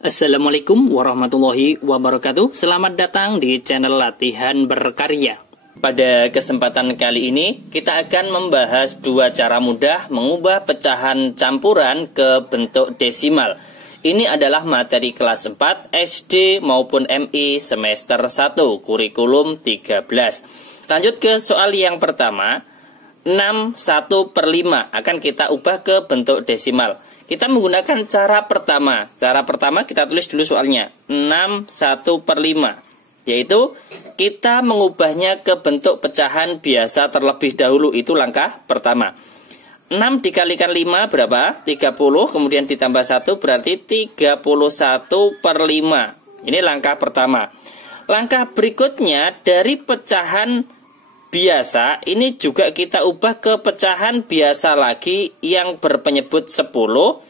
Assalamualaikum warahmatullahi wabarakatuh. Selamat datang di channel Latihan Berkarya. Pada kesempatan kali ini kita akan membahas dua cara mudah mengubah pecahan campuran ke bentuk desimal. Ini adalah materi kelas 4 SD maupun MI semester 1 kurikulum 13. Lanjut ke soal yang pertama. 6/1/5 akan kita ubah ke bentuk desimal. Kita menggunakan cara pertama. Cara pertama kita tulis dulu soalnya. 6/1/5. Yaitu kita mengubahnya ke bentuk pecahan biasa terlebih dahulu. Itu langkah pertama. 6 dikalikan 5 berapa? 30. Kemudian ditambah 1 berarti 31/5. Ini langkah pertama. Langkah berikutnya dari pecahan biasa ini juga kita ubah ke pecahan biasa lagi yang berpenyebut 10,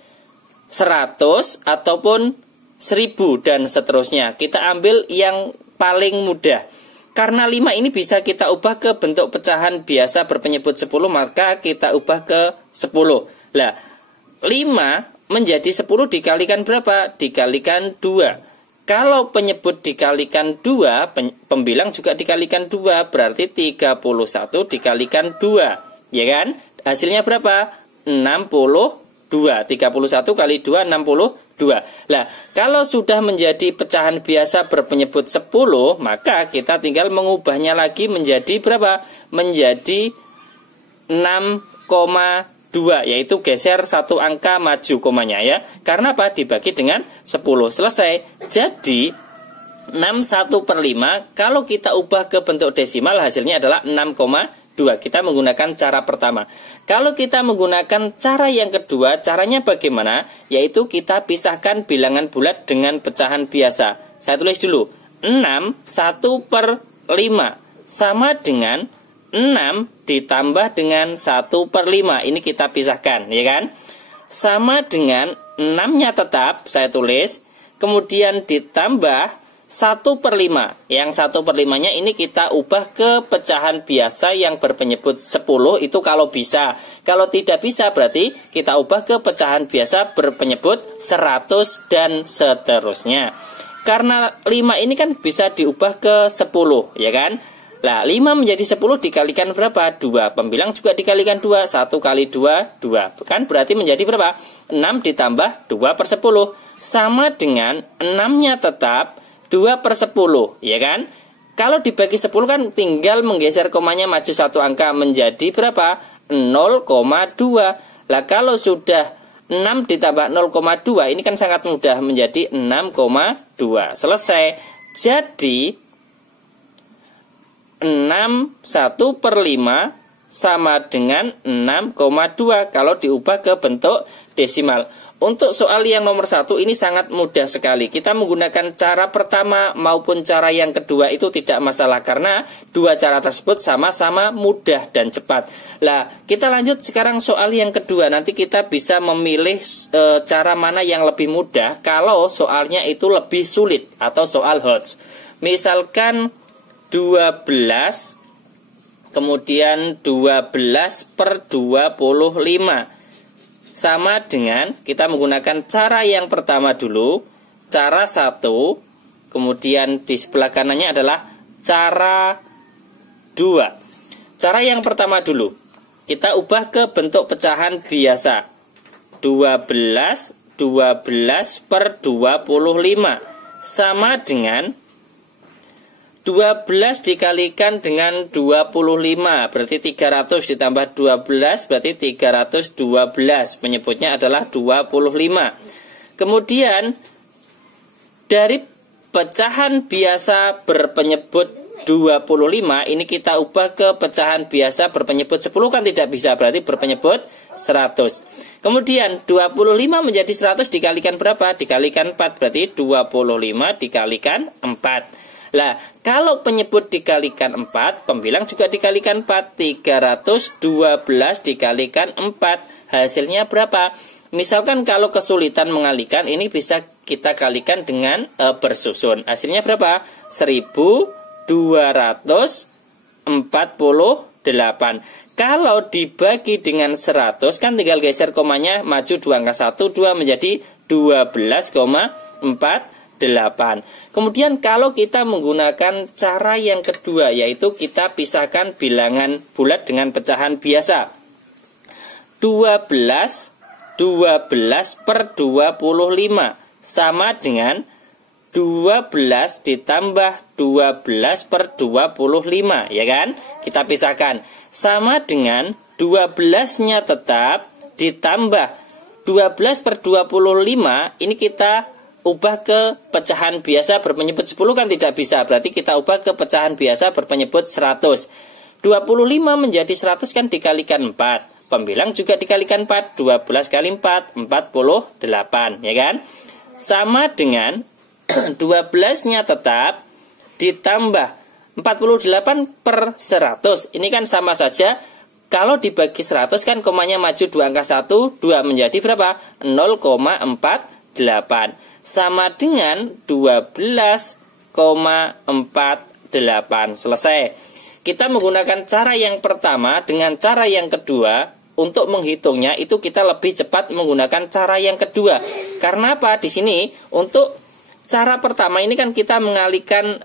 100 ataupun 1000 dan seterusnya. Kita ambil yang paling mudah. Karena 5 ini bisa kita ubah ke bentuk pecahan biasa berpenyebut 10, maka kita ubah ke 10. Lah, 5 menjadi 10 dikalikan berapa? Dikalikan 2. Kalau penyebut dikalikan 2, pembilang juga dikalikan 2, berarti 31 dikalikan 2. Ya kan? Hasilnya berapa? 62. 31 kali 2, 62. Lah, kalau sudah menjadi pecahan biasa berpenyebut 10, maka kita tinggal mengubahnya lagi menjadi berapa? Menjadi 6,2, yaitu geser satu angka maju komanya ya. Karena apa? Dibagi dengan 10. Selesai. Jadi 6/1/5 kalau kita ubah ke bentuk desimal hasilnya adalah 6,2. Kita menggunakan cara pertama. Kalau kita menggunakan cara yang kedua, caranya bagaimana? Yaitu kita pisahkan bilangan bulat dengan pecahan biasa. Saya tulis dulu. 6/1/5 sama dengan 6 ditambah dengan 1/5. Ini kita pisahkan, ya kan? Sama dengan 6-nya tetap, saya tulis. Kemudian ditambah 1/5. Yang 1/5-nya ini kita ubah ke pecahan biasa yang berpenyebut 10. Itu kalau bisa. Kalau tidak bisa berarti kita ubah ke pecahan biasa berpenyebut 100 dan seterusnya. Karena 5 ini kan bisa diubah ke 10, ya kan? Nah, 5 menjadi 10 dikalikan berapa? 2. Pembilang juga dikalikan 2. 1 kali 2, 2. Kan berarti menjadi berapa? 6 ditambah 2/10. Sama dengan 6-nya tetap 2/10. Ya kan? Kalau dibagi 10 kan tinggal menggeser komanya maju satu angka menjadi berapa? 0,2. Lah, kalau sudah 6 ditambah 0,2 ini kan sangat mudah menjadi 6,2. Selesai. Jadi 6/1/5 sama dengan 6,2 kalau diubah ke bentuk desimal. Untuk soal yang nomor 1 ini sangat mudah sekali. Kita menggunakan cara pertama maupun cara yang kedua itu tidak masalah karena dua cara tersebut sama-sama mudah dan cepat. Lah, kita lanjut sekarang soal yang kedua. Nanti kita bisa memilih cara mana yang lebih mudah kalau soalnya itu lebih sulit atau soal HOTS. Misalkan 12 kemudian 12/25 sama dengan kita menggunakan cara yang pertama dulu, cara 1, kemudian di sebelah kanannya adalah cara 2. Cara yang pertama dulu kita ubah ke bentuk pecahan biasa. 12/25 sama dengan 12 dikalikan dengan 25 berarti 300 ditambah 12 berarti 312. Penyebutnya adalah 25. Kemudian dari pecahan biasa berpenyebut 25 ini kita ubah ke pecahan biasa berpenyebut 10 kan tidak bisa berarti berpenyebut 100. Kemudian 25 menjadi 100 dikalikan berapa? Dikalikan 4 berarti 25 dikalikan 4. Lah, kalau penyebut dikalikan 4, pembilang juga dikalikan 4. 312 dikalikan 4. Hasilnya berapa? Misalkan kalau kesulitan mengalikan, ini bisa kita kalikan dengan bersusun. Hasilnya berapa? 1248. Kalau dibagi dengan 100, kan tinggal geser komanya maju 2 angka 1, 2 menjadi 12,48. Kemudian kalau kita menggunakan cara yang kedua, yaitu kita pisahkan bilangan bulat dengan pecahan biasa. 12 per 25 sama dengan 12 ditambah 12 per 25, ya kan? Kita pisahkan. Sama dengan 12-nya tetap ditambah 12 per 25, ini kita ubah ke pecahan biasa berpenyebut 10 kan tidak bisa. Berarti kita ubah ke pecahan biasa berpenyebut 100. 25 menjadi 100 kan dikalikan 4. Pembilang juga dikalikan 4. 12 kali 4, 48, ya kan? Sama dengan 12-nya tetap ditambah 48 per 100. Ini kan sama saja. Kalau dibagi 100 kan komanya maju 2 angka 1, 2 menjadi berapa? 0,48. Sama dengan 12,48. Selesai. Kita menggunakan cara yang pertama dengan cara yang kedua. Untuk menghitungnya itu kita lebih cepat menggunakan cara yang kedua. Karena apa? Di sini untuk cara pertama ini kan kita mengalihkan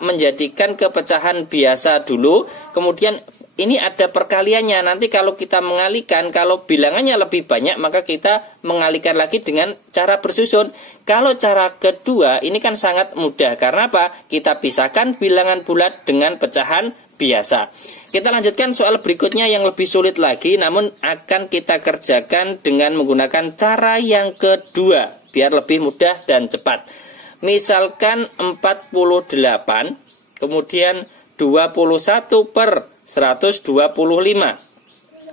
menjadikan ke pecahan biasa dulu. Kemudian ini ada perkaliannya. Nanti kalau kita mengalihkan, kalau bilangannya lebih banyak, maka kita mengalihkan lagi dengan cara bersusun. Kalau cara kedua ini kan sangat mudah. Karena apa? Kita pisahkan bilangan bulat dengan pecahan biasa. Kita lanjutkan soal berikutnya yang lebih sulit lagi, namun akan kita kerjakan dengan menggunakan cara yang kedua biar lebih mudah dan cepat. Misalkan 48 kemudian 21 per 125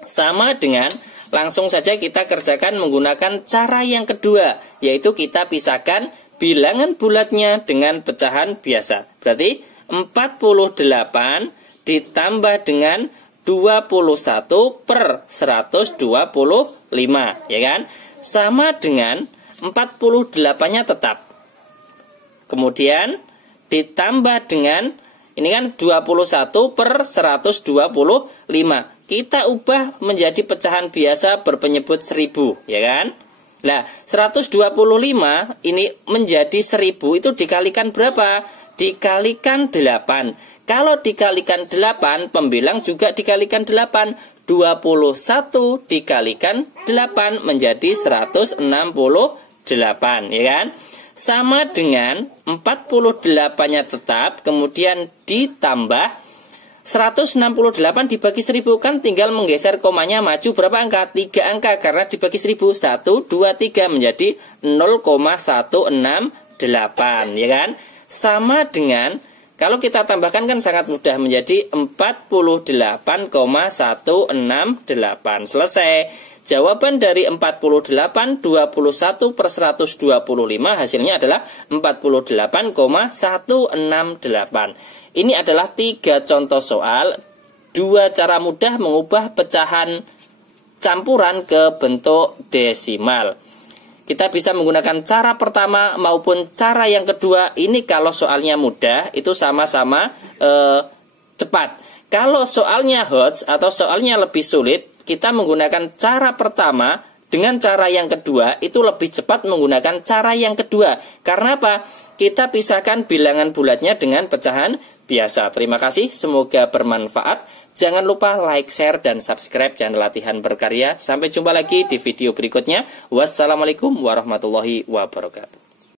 sama dengan, langsung saja kita kerjakan menggunakan cara yang kedua, yaitu kita pisahkan bilangan bulatnya dengan pecahan biasa. Berarti 48 ditambah dengan 21 per 125, ya kan? Sama dengan 48-nya tetap. Kemudian ditambah dengan, ini kan 21 per 125. Kita ubah menjadi pecahan biasa berpenyebut 1000, ya kan? Nah, 125 ini menjadi 1000 itu dikalikan berapa? Dikalikan 8. Kalau dikalikan 8, pembilang juga dikalikan 8. 21 dikalikan 8 menjadi 168, ya kan? Sama dengan 48-nya tetap, kemudian ditambah 168 dibagi 1000, kan tinggal menggeser komanya maju berapa angka? 3 angka, karena dibagi 1000, 1, 2, 3 menjadi 0,168, ya kan? Sama dengan, kalau kita tambahkan kan sangat mudah, menjadi 48,168. Selesai. Jawaban dari 48, 21 per 125 hasilnya adalah 48,168. Ini adalah 3 contoh soal, 2 cara mudah mengubah pecahan campuran ke bentuk desimal. Kita bisa menggunakan cara pertama maupun cara yang kedua. Ini kalau soalnya mudah, itu sama-sama cepat. Kalau soalnya HOTS atau soalnya lebih sulit, kita menggunakan cara pertama dengan cara yang kedua, itu lebih cepat menggunakan cara yang kedua. Karena apa? Kita pisahkan bilangan bulatnya dengan pecahan biasa. Terima kasih, semoga bermanfaat. Jangan lupa like, share, dan subscribe channel Latihan Berkarya. Sampai jumpa lagi di video berikutnya. Wassalamualaikum warahmatullahi wabarakatuh.